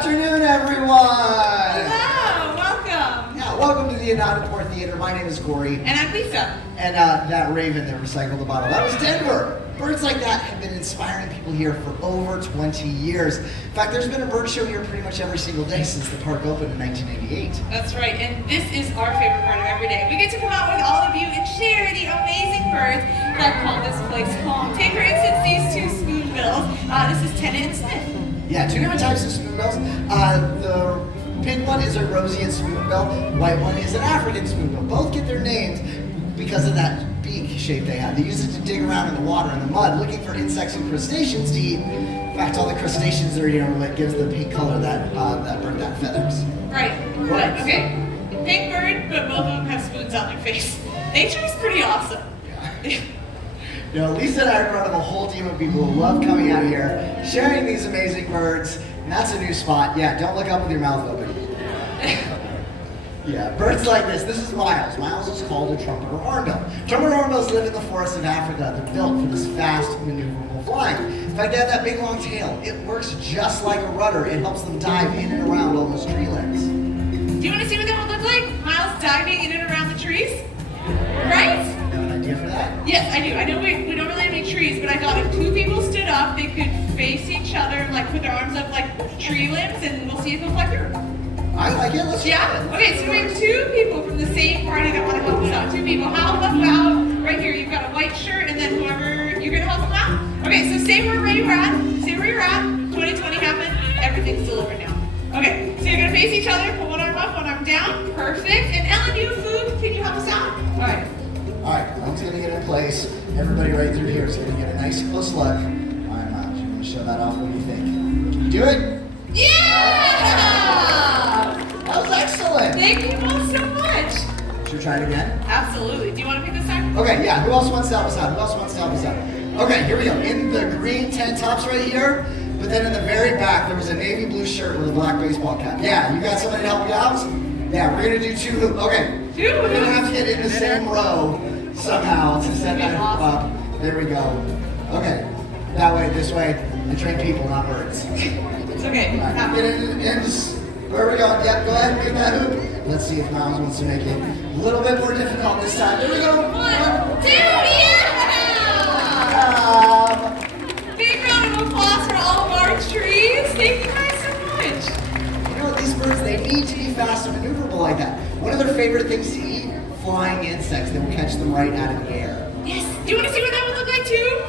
afternoon, everyone! Hello, welcome! Yeah, welcome to the Anonymous Theater. My name is Corey. And I'm Lisa. And that raven that recycled the bottle, that was Denver. Birds like that have been inspiring people here for over 20 years. In fact, there's been a bird show here pretty much every single day since the park opened in 1988. That's right, and this is our favorite part of every day. We get to come out with all of you and share the amazing birds that call this place home. Take for instance these two spoonbills. This is Tennant and Smith. Yeah, two different types of spoonbills. The pink one is a roseate spoonbill. White one is an African spoonbill. Both get their names because of that beak shape they have. They use it to dig around in the water and the mud, looking for insects and crustaceans to eat. In fact, all the crustaceans are here what gives the pink color that bird that feathers. Right. Okay. Pink bird, but both of them have spoons on their face. Nature is pretty awesome. Yeah. You know, Lisa and I are part of a whole team of people who love coming out here, sharing these amazing birds, and that's a new spot. Yeah, don't look up with your mouth open. Yeah, birds like this. This is Miles. Miles is called a trumpeter hornbill. Trumpeter hornbills live in the forests of Africa. They're built for this fast, maneuverable flying. In fact, they have that big long tail. It works just like a rudder. It helps them dive in and around all those tree limbs. Do you want to see what that would look like? Miles diving in and around the trees? Right? You have an idea for that? Yes, I do. I know we don't really have any trees, but I thought if two people stood up, they could face each other and like put their arms up like tree limbs, and we'll see if they'll fly through. I like it. Let's try it. Okay, so we have two people from the same party that want to help us out. Two people. How about right here? You've got a white shirt, and then whoever you're gonna help them out. Okay, so say where you're at. Say where you're at. 2020 happened. Everything's delivered now. Okay, so you're gonna face each other. Put one arm up, one arm down. Perfect. And Ellen, you have food. Can you help us out? All right. All right, I'm just gonna get in place. Everybody right through here is gonna get a nice close look. I'm out. You're gonna show that off. What do you think? Can you do it? Yeah! That was excellent. Thank you both so much. Should we try it again? Absolutely. Do you want to pick this time? Okay, yeah. Who else wants to help us out? Who else wants to help us out? Okay, here we go. In the green tent tops right here, but then in the very back, there was a navy blue shirt with a black baseball cap. Yeah, you got somebody to help you out? Yeah, we're gonna do two hoops. Okay. We're gonna have to get in the same row somehow to set that up. There we go. Okay. That way, this way, I train people, not birds. It's okay. Right. Get in where are we going? Yep, go ahead and make that hoop. Let's see if Miles wants to make it a little bit more difficult this time. There we go. One, two, yeah! Big round of applause for all of our trees. Thank you guys so much. You know what, these birds, they need to be fast and maneuverable like that. One of their favorite things to eat, flying insects that will catch them right out of the air. Yes. Do you want to see what that would look like too?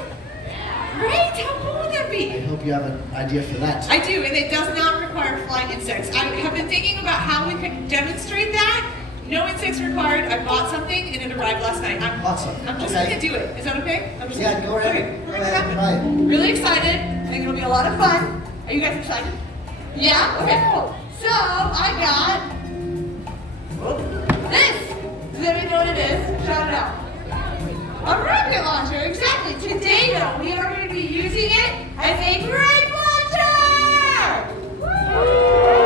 Right? How cool would that I be? hope you have an idea for that too. I do, and it does not require flying insects. I have been thinking about how we could demonstrate that. No insects required. I bought something and it arrived last night. Awesome. I'm just going to do it. Is that okay? I'm just Yeah, go ahead. Okay, we're Go going to ahead, have it. try it. Really excited. I think it'll be a lot of fun. Are you guys excited? Yeah? Okay, cool. So, I got this. Does anybody know what it is? Shout it out. A rocket launcher, exactly. Today, though, we are going to be using it as a great launcher!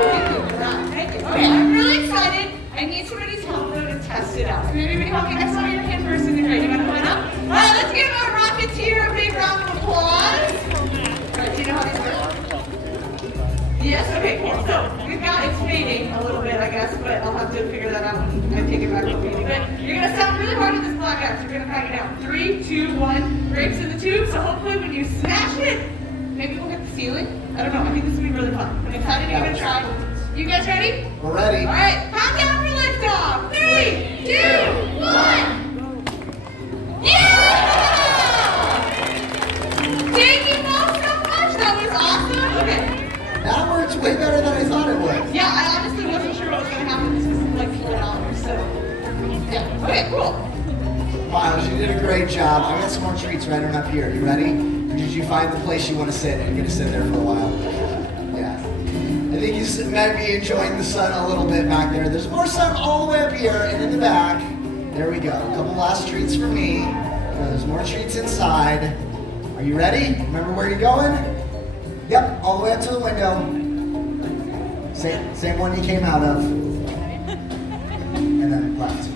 Thank you. Thank you. Okay, I'm really excited. I need somebody's help though to test it out. Can anybody help me? I saw your hand first in the crate. You want to come up? All right, let's give our Rocketeer a big round of applause. All right, do you know how these work? Yes? Okay, cool. So, we've got it's fading a little bit, I guess, but I'll have to figure that out when I take it back over you. But you're going to sound really hard on this black axe. You're going to crack it out. 3, 2, 1. Grapes in the tube. So hopefully when you smash it, maybe we'll hit the ceiling. I don't know. I think this will be really fun. I'm excited to give it a try. You guys ready? We're ready. All right. Count down for liftoff. 3, 2, 1. Yeah! Thank you both so much. That was awesome. Okay. That works way better than I thought it would. Yeah, I honestly wasn't sure what was going to happen. This was like $4, so yeah. Okay, cool. Miles, you did a great job. I got some more treats right on up here. You ready? Or did you find the place you want to sit and you're going to sit there for a while? Yeah. I think you might be enjoying the sun a little bit back there. There's more sun all the way up here and in the back. There we go. A couple last treats for me. There's more treats inside. Are you ready? Remember where you're going? Yep, all the way up to the window. Same one you came out of. And then left.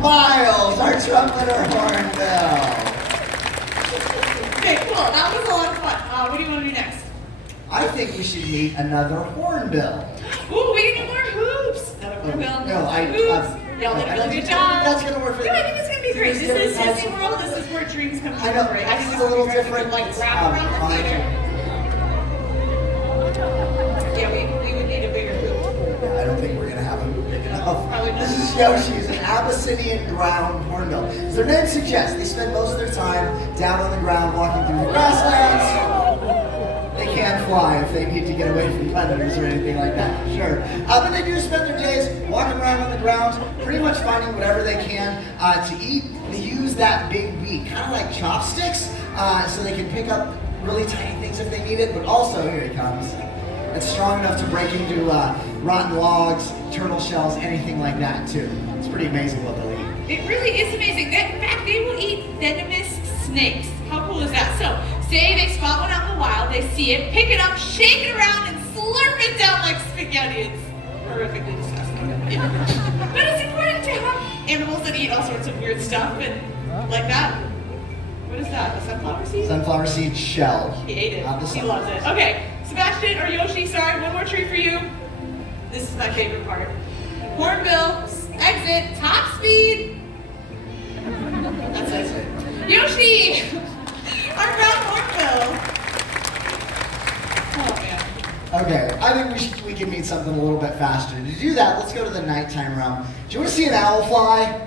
Miles, our trumpeter hornbill. Okay, cool. That was a lot of fun. What do you want to do next? I think we should meet another hornbill. Ooh, we need more hoops. Another hornbill. No, hoops. Y'all did a really good job. That's gonna work for I think it's gonna be great. This is Disney World. This is where dreams come true. I know. Right? I think it's a little different. Like wrap around the theater. Yeah, we would need a bigger hoop. I don't think we're gonna have them big enough. Probably not. This is Yoshi's, an Abyssinian ground hornbill. As their name suggests, they spend most of their time down on the ground walking through the grasslands. They can fly if they need to get away from predators or anything like that, sure. But they do spend their days walking around on the ground, pretty much finding whatever they can to eat. They use that big beak, kind of like chopsticks, so they can pick up really tiny things if they need it, but also, here he comes, it's strong enough to break into rotten logs, turtle shells, anything like that too. It's pretty amazing what they'll eat. It really is amazing. In fact, they will eat venomous snakes. How cool is that? So, say they spot one out in the wild, they see it, pick it up, shake it around, and slurp it down like spaghetti. It's horrifically disgusting. Yeah. But it's important to have animals that eat all sorts of weird stuff, and like that. What is that? A sunflower seed? Sunflower seed shell. He ate it. Not the He sunflower. loves it. Okay, Sebastian or Yoshi, sorry, one more treat for you. This is my favorite part. Hornbill, exit, top speed. That's it. Yoshi! Our brown hornbill. Oh man. Okay, I think we can meet something a little bit faster. To do that, let's go to the nighttime realm. Do you want to see an owl fly?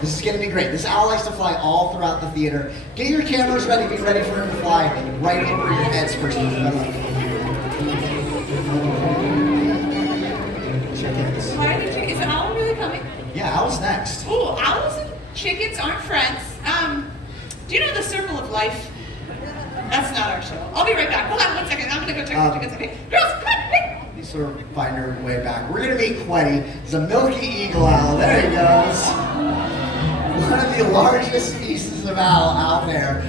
This is going to be great. This owl likes to fly all throughout the theater. Get your cameras ready. Be ready for him to fly right over your heads first. Chickens. Why did you, is the owl really coming? Yeah, owl's next. Ooh, owls and chickens aren't friends. Do you know the circle of life? That's not our show. I'll be right back. Hold on 1 second. I'm gonna go check the chickens. Okay. Girls, come on, hey! You sort of find her way back. We're gonna meet Quetty. He's a milky eagle owl. There he goes. One of the largest species of owl out there.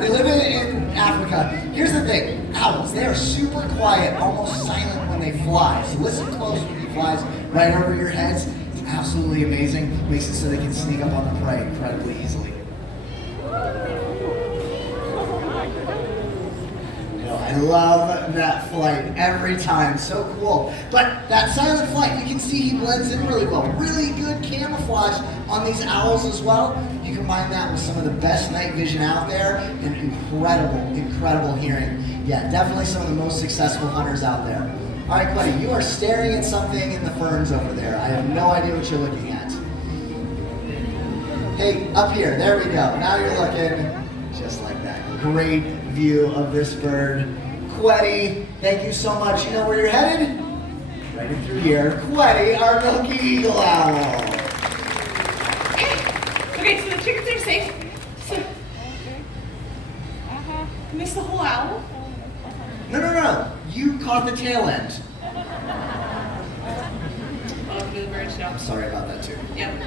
They live in Africa. Here's the thing, owls, they are super quiet, almost silent when they fly. So listen close when he flies right over your heads. It's absolutely amazing. Makes it so they can sneak up on the prey incredibly easily. I love that flight every time, so cool. But that silent flight, you can see he blends in really well. Really good camouflage on these owls as well. You combine that with some of the best night vision out there and incredible hearing. Yeah, definitely some of the most successful hunters out there. All right, Quetty, you are staring at something in the ferns over there. I have no idea what you're looking at. Hey, up here, there we go. Now you're looking just like that. Great view of this bird. Quetty, thank you so much. You know where you're headed? Right in through here. Quetty, our milky eagle owl. Okay, so the chickens are safe. So, missed the whole owl? No. You caught the tail end. Oh, the bird show. I'm sorry about that too. Yep.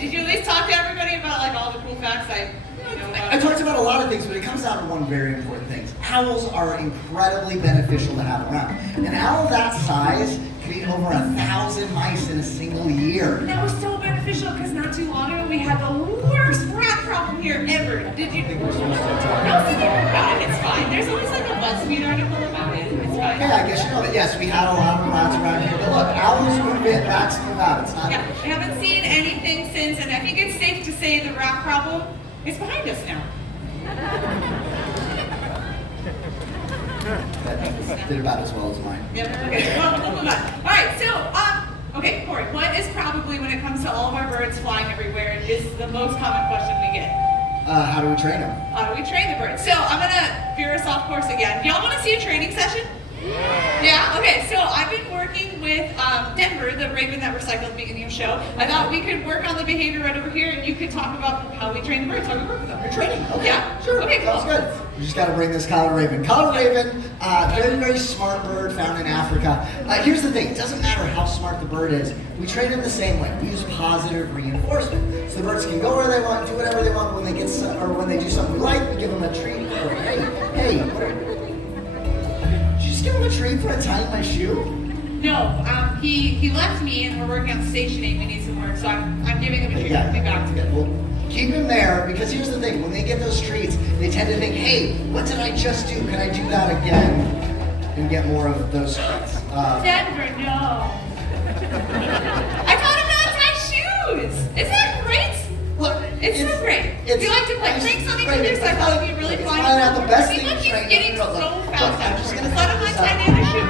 Did you at least talk to everybody about like all the cool facts I know about? I talked about a lot of things, but it comes down to one very important thing. Owls are incredibly beneficial to have around. An owl that size can eat over 1,000 mice in a single year. That was so beneficial because not too long ago we had the worst rat problem here ever. Did you? I think we're supposed to talk No, see, about it. It's fine. There's always like a BuzzFeed article about it. It's fine. Yeah, I guess you know that. Yes, we had a lot of rats around here, but look, owls move in, rats move out. It's not. Yeah, I haven't seen anything since, and I think it's safe to say the rat problem is behind us now. That did about as well as mine. Yep. Okay. Well, we'll move on. All right. So, okay, Corey. What is probably when it comes to all of our birds flying everywhere is the most common question we get? How do we train them? How do we train the birds? So I'm gonna veer us off course again. Y'all want to see a training session? Yeah? Okay, so I've been working with Denver, the raven that recycled at the beginning of the show. I thought we could work on the behavior right over here, and you could talk about how we train the birds, how we work with them. You're training? Okay. Yeah? Sure. Okay, cool. Sounds good. We just got to bring this collared raven. Collared raven, very smart bird found in Africa. Here's the thing. It doesn't matter how smart the bird is. We train them the same way. We use positive reinforcement. So the birds can go where they want, do whatever they want. When they get when they do something we like, we give them a treat. Or, hey, did you just give him a treat for tying my shoe? No, he left me, and we're working on stationing. We need some work, so I'm giving him a treat. Yeah. I'll be back to it. Well, Keep him there, because here's the thing, when they get those treats, they tend to think, hey, what did I just do? Can I do that again? And get more of those treats. Denver, no. I taught him how to tie shoes. Isn't that great? Look, It's so great. We like to play pranks on each other, so I thought it would be really fun. Find out the best See, thing look, to he's train. getting Look, so look, fast. I'm just gonna Let him this untie up. the other shoe.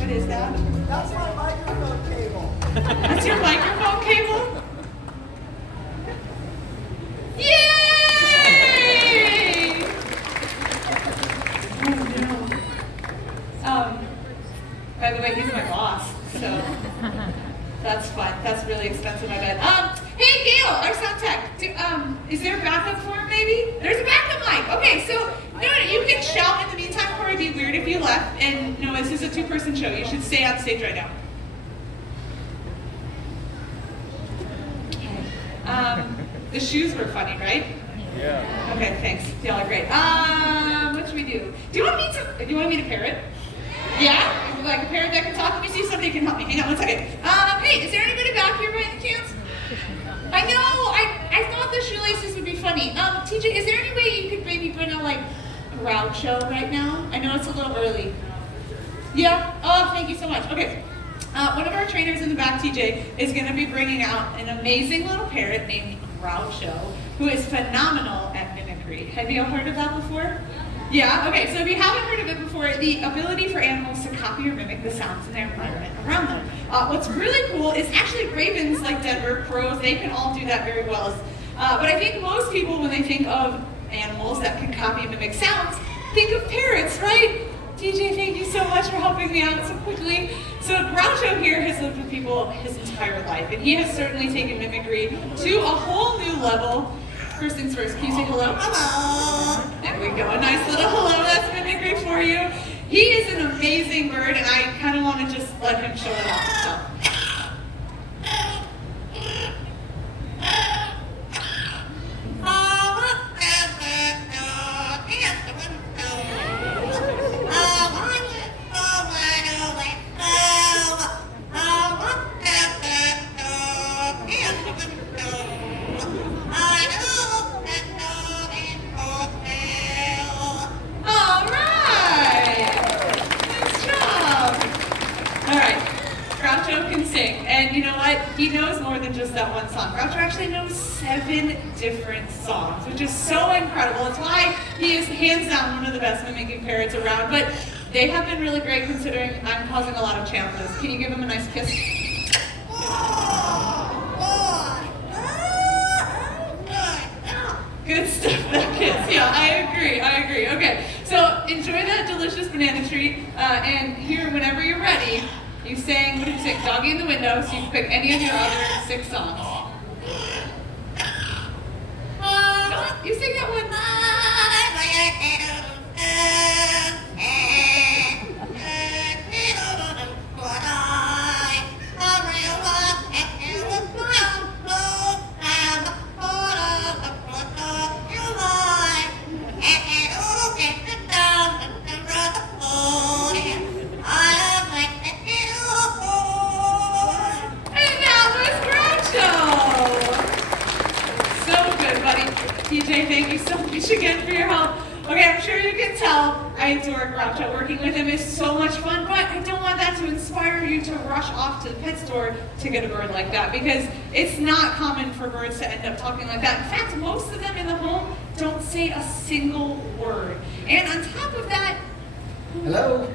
What is that? That's my microphone cable. That's your microphone cable? Yay! Oh no. By the way, he's my boss, so that's fun. That's really expensive, I bet. Hey Gail, our sound tech. Is there a backup for him maybe? There's a backup mic. Okay, so you can shout in the meantime, or it'd be weird if you left. And no, this is a two-person show. You should stay on stage right now. The shoes were funny, right? Yeah. Okay, thanks. Y'all are great. What should we do? Do you want me to parrot? Yeah? Like a parrot that can talk? Let me see if somebody can help me. Hang on one second. Hey, is there anybody back here by any chance? I know, I thought the shoelaces would be funny. TJ, is there any way you could maybe bring a Groucho right now? I know it's a little early. Yeah? Oh, thank you so much. Okay. One of our trainers in the back, TJ, is going to be bringing out an amazing little parrot named Groucho, who is phenomenal at mimicry. Have you all heard of that before? Yeah? Okay, so if you haven't heard of it before, the ability for animals to copy or mimic the sounds in their environment around them. What's really cool is actually ravens like Denver, crows, they can all do that very well. But I think most people, when they think of animals that can copy and mimic sounds, think of parrots, right? TJ, thank you so much for helping me out so quickly. So Groucho here has lived with people his entire life, and he has certainly taken mimicry to a whole new level. First things first, can you say hello? Hello. There we go, a nice little hello, that's mimicry for you. He is an amazing bird, and I kind of want to just let him show it off himself. And you know what? He knows more than just that one song. Groucho actually knows 7 different songs, which is so incredible. It's why he is hands down one of the best mimicking parrots around. But they have been really great considering I'm causing a lot of challenges. Can you give him a nice kiss? Good stuff, that kiss. Yeah, I agree. Okay, so enjoy that delicious banana treat. And here, whenever you're ready, you sang, what did you sing? Doggy in the Window, so you can pick any of your other 6 songs. You sing that one. TJ, thank you so much again for your help. Okay, I'm sure you can tell I adore Groucho. Working with him is so much fun, but I don't want that to inspire you to rush off to the pet store to get a bird like that, because it's not common for birds to end up talking like that. In fact, most of them in the home don't say a single word. And on top of that... Hello?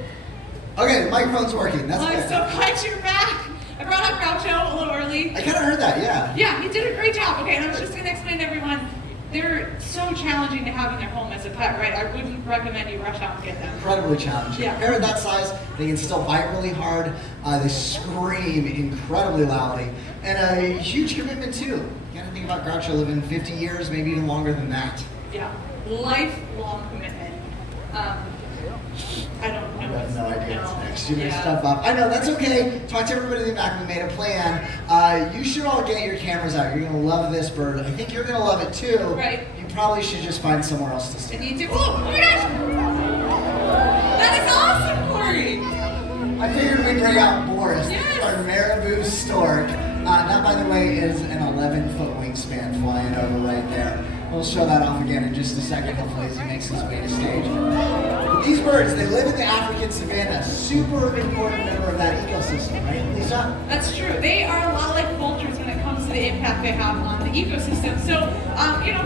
Okay, the microphone's working. That's I'm good. so glad you're back. I brought up Groucho a little early. I kind of heard that, yeah. Yeah, he did a great job. Okay, and I was just going to explain to everyone, they're so challenging to have in their home as a pet, right? I wouldn't recommend you rush out and get them. Incredibly challenging. Yeah. Parrot that size, they can still bite really hard. They scream incredibly loudly. And a huge commitment too. You gotta think about Groucho living 50 years, maybe even longer than that. Yeah, lifelong commitment. I don't know. I have no idea what's next. You mixed Yeah. stuff up. I know, that's okay. Talk to everybody in the back. We made a plan. You should all get your cameras out. You're gonna love this bird. I think you're gonna love it too. Right. You probably should just find somewhere else to And stand. you do. Oh my gosh! That is awesome, Corey! I figured we'd bring out Boris, Yes. our marabou stork. Not by the way, is an 11-foot wingspan flying over right there. We'll show that off again in just a second, hopefully, as he makes his way to stage. But these birds, they live in the African savanna. Super important member of that ecosystem, right, Lisa? That's true. They are a lot like vultures when it comes to the impact they have on the ecosystem. So,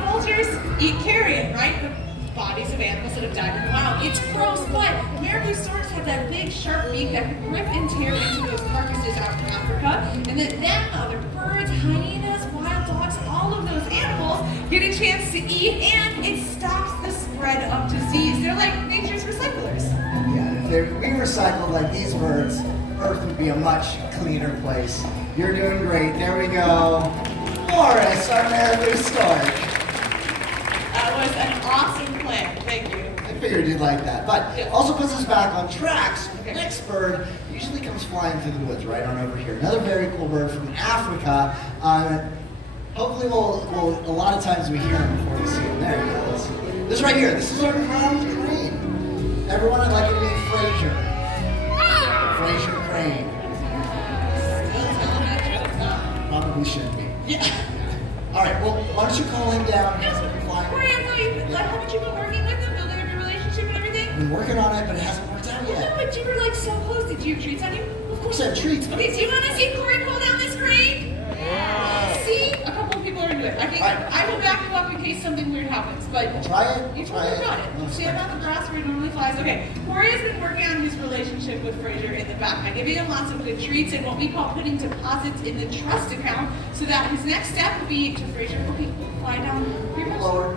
vultures eat carrion, right? The bodies of animals that have died in the wild. It's gross, but marabou storks have that big sharp beak that can rip and tear into those carcasses out in Africa. And then other birds, hyenas, wild dogs, all of those animals get a chance to eat, and it stops the spread of disease. They're like nature's recyclers. Yeah, if we recycled like these birds, Earth would be a much cleaner place. You're doing great. There we go. Morris, our marabou stork. That was an awesome plan. Thank you. I figured you'd like that. But Yeah. also puts us back on tracks. Okay. Next bird usually comes flying through the woods right on over here. Another very cool bird from Africa. Hopefully a lot of times we hear him before we see him. There he goes. This right here, this is our crowned crane. Everyone, I'd like you to meet Fraser. Fraser Crane. Probably shouldn't be. Yeah. All right, well, why don't you call him down? No, Flying. haven't you been working with them, building up your relationship and everything? I've been working on it, but it hasn't worked out No, yet. but you were like so close. Did you have treats on you? Of course I have treats. Okay, do you want to see Corey pull down this crane? Yeah. See? A couple of people are into it. I think I will back you up in case something weird happens, but Try it. you Try totally it. got it. No, Stand on the grass where it normally flies. Okay, Corey has been working on his relationship with Fraser in the back by giving him lots of good treats and what we call putting deposits in the trust account so that his next step would be to Fraser will be fly down peepers. Lower.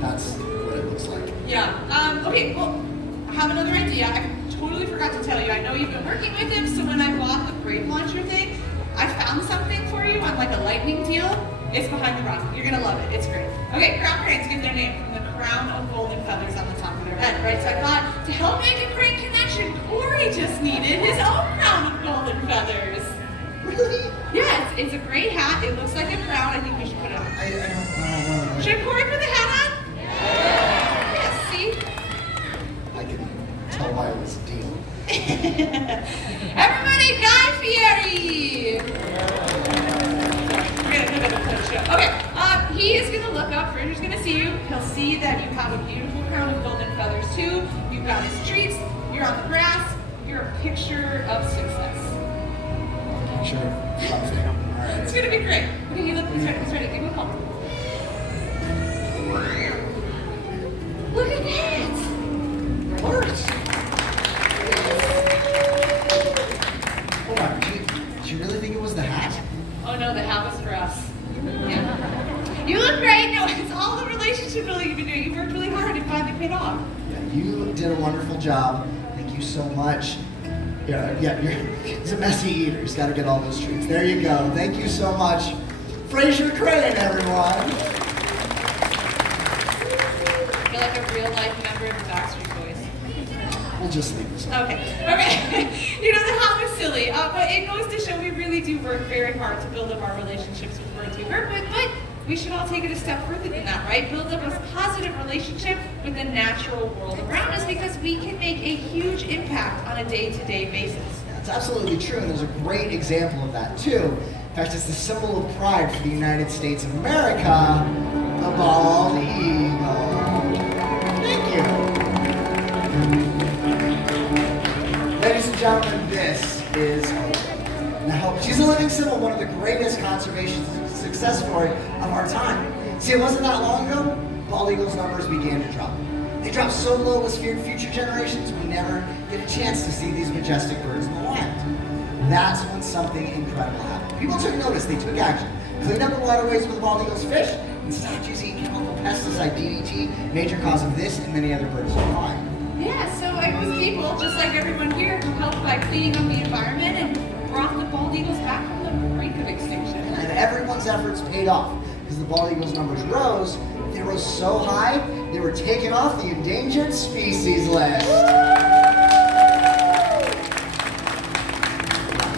That's what it looks like. Yeah. Okay, well, I have another idea. I totally forgot to tell you. I know you've been working with him, so when I bought the grape launcher thing, I found something for you on like a lightning deal. It's behind the rock. You're gonna love it. It's great. Okay, crown cranes get their name from the crown of golden feathers on the top of their head, right? So I thought to help make a crane connection, Corey just needed his own crown of golden feathers. Really? Yeah, it's a great hat. It looks like a crown. I think we should put it on. I don't know. Should Corey put the hat on? Yeah, see? I can tell why it was a deal. Everybody, Guy Fieri! We're gonna give it a quick show. Okay, he is gonna look up, Fraser's gonna see you. He'll see that you have a beautiful crown of golden feathers too. You've got his treats, you're on the grass, you're a picture of success. Sure. Something. All right. It's gonna be great. Okay, he's ready, give him a call. Look at that! It worked. Hold on. Did you really think it was the hat? Oh no, the hat was for us. Yeah. You look great. No, it's all the relationship building you've been doing. You worked really hard. It finally paid off. Yeah, you did a wonderful job. Thank you so much. He's a messy eater. He's got to get all those treats. There you go. Thank you so much. Fraser Crane, everyone. You're like a real life member of the Backstreet Boys. We'll just leave this. Okay. You know, the hat was silly, but it goes to show we really do work very hard to build up our relationships with birds we work with, but we should all take it a step further than that, right? Build up a positive relationship with the natural world around us because we can make a huge impact on a day-to-day basis. That's absolutely true, and there's a great example of that, too. In fact, it's the symbol of pride for the United States of America, the bald eagle. Thank you. Ladies and gentlemen, this is Hope. Now, she's a living symbol, one of the greatest conservation success stories of our time. See, it wasn't that long ago, bald eagles' numbers began to drop. They dropped so low it was feared future generations would never get a chance to see these majestic birds in the wild. That's when something incredible happened. People took notice, they took action. Cleaned up the waterways where the bald eagles fish, and stopped using chemical pesticide DDT, major cause of this and many other birds dying. Yeah, so it was people, just like everyone here, who helped by cleaning up the environment and brought the bald eagles back from the brink of extinction. And everyone's efforts paid off, because the bald eagles' numbers rose. They rose so high, they were taken off the endangered species list.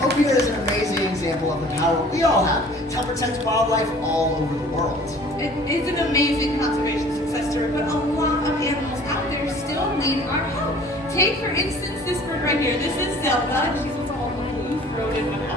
Hope here is an amazing example of the power we all have to protect wildlife all over the world. It is an amazing conservation success story, but a lot of animals out there still need our help. Take, for instance, this bird right here. This is Zelda. She's what's called a blue-throated macaw.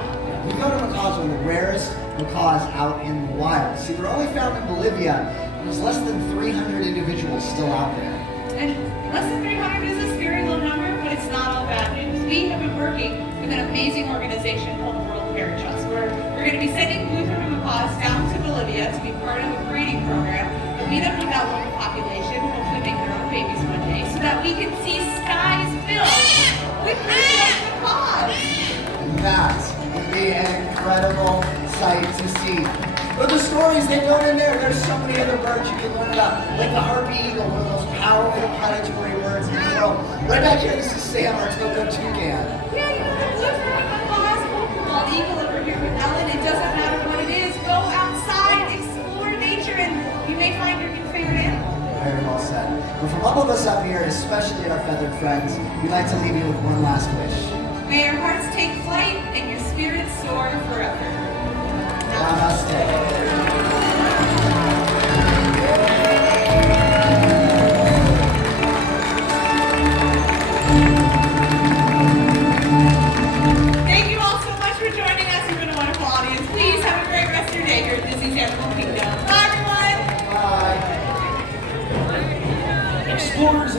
macaws out in the wild. See, they're only found in Bolivia. There's less than 300 individuals still out there. And less than 300 is a scary low number, but it's not all bad news. We have been working with an amazing organization called World Parrot Trust, where we're going to be sending blue throated macaws down to Bolivia to be part of a breeding program to meet up with that local population, hopefully make their own babies one day, so that we can see skies filled with blue-throated macaws. That would be an incredible sight to see. But the stories they know in there, there's so many other birds you can learn about, like the harpy eagle, one of the most powerful predatory birds in the world. Right back here, this is Sam, our Toto toucan. Yeah, you know the blue-throated macaws, bald eagle over here with Ellen. It doesn't matter what it is. Go outside, explore nature, and you may find your new favorite animal. Very well said. But from all of us up here, especially our feathered friends, we'd like to leave you with one last wish. May your hearts take flight and your spirits soar forever. Namaste. Thank you all so much for joining us. You've been a wonderful audience. Please have a great rest of your day here at Disney's Animal Kingdom. Bye, everyone. Bye. Explorers